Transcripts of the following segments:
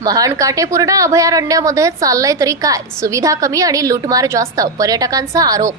महान काटेपूर्णा अभयारण्यामध्ये चाललंय तरी काय? सुविधा कमी आणि लूटमार जास्त पर्यटकांचा आरोप.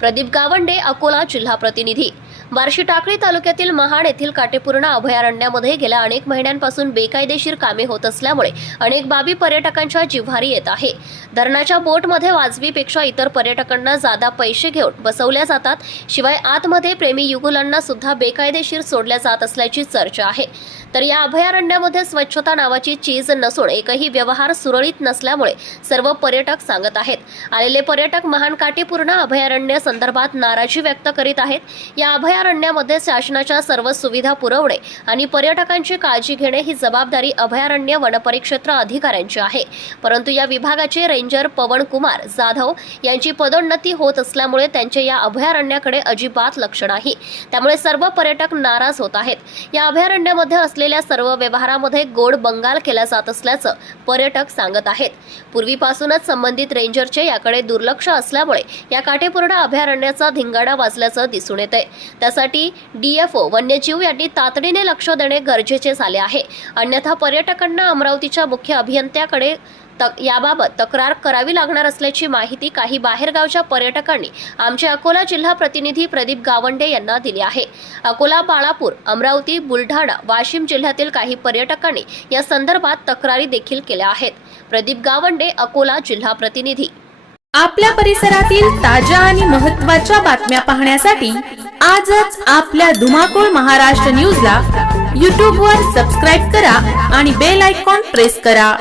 प्रदीप गावंडे अकोला जिल्हा प्रतिनिधी. बार्शी टाकळी तालुक्यातील महाड येथील काटेपूर्णा अभयारण्यामध्ये गेल्या अनेक महिन्यांपासून बेकायदेशीर कामे होत असल्यामुळे अनेक बाबी पर्यटकांच्या जिव्हारी येत आहे. धरणाच्या बोटमध्ये वाजवीपेक्षा इतर पर्यटकांना जादा पैसे घेऊन बसवल्या जातात. शिवाय आतमध्ये प्रेमी युगुलांना सुद्धा बेकायदेशीर सोडल्या जात असल्याची चर्चा आहे. तर या अभयारण्यामध्ये स्वच्छता नावाची चीज नसून एकही व्यवहार सुरळीत नसल्यामुळे सर्व पर्यटक सांगत आहेत. आलेले पर्यटक महान काटेपूर्णा अभयारण्य संदर्भात नाराजी व्यक्त करीत आहेत. या अभयारण्यामध्ये शासनाच्या सर्व सुविधा पुरवणे आणि पर्यटकांची काळजी घेणे ही जबाबदारी अभयारण्य वनपरिक्षेत्र अधिकाऱ्यांची आहे. परंतु या विभागाचे रेंजर पवन कुमार जाधव यांची पदोन्नती होत असल्यामुळे त्यांचे या अभयारण्याकडे अजिबात लक्ष नाही. त्यामुळे सर्व पर्यटक नाराज होत आहेत. या अभयारण्यामध्ये असले असलेल्या सर्व व्यवहारामध्ये गोड बंगाल केला जात असल्याचं पर्यटक सांगत आहेत. पूर्वीपासूनच संबंधित रेंजरचे याकडे दुर्लक्ष असल्यामुळे या काटेपूर्ण अभयारण्याचा धिंगाडा वाजल्याचं दिसून येत आहे त्यासाठी डीएफओ वन्यजीव यांनी तातडीने लक्ष देणे गरजेचे झाले आहे. अन्यथा पर्यटकांना अमरावतीच्या मुख्य अभियंत्याकडे तक याबाबत तक्रार करावी लागणार असल्याची माहिती काही बाहेरगावच्या पर्यटकांनी आमचे अकोला जिल्हा प्रतिनिधी प्रदीप गावंडे यांना दिली आहे. अकोला बाळापूर अमरावती बुलढाणा वाशिम जिल्ह्यातील काही पर्यटकांनी या संदर्भात तक्रारी देखील केल्या आहेत. प्रदीप गावंडे अकोला जिल्हा प्रतिनिधी. आपल्या परिसरातील ताज्या आणि महत्त्वाच्या बातम्या पाहण्यासाठी आजच आपल्या धुमाकूळ महाराष्ट्र न्यूजला यूट्यूबवर सबस्क्राईब करा आणि बेल आयकॉन प्रेस करा.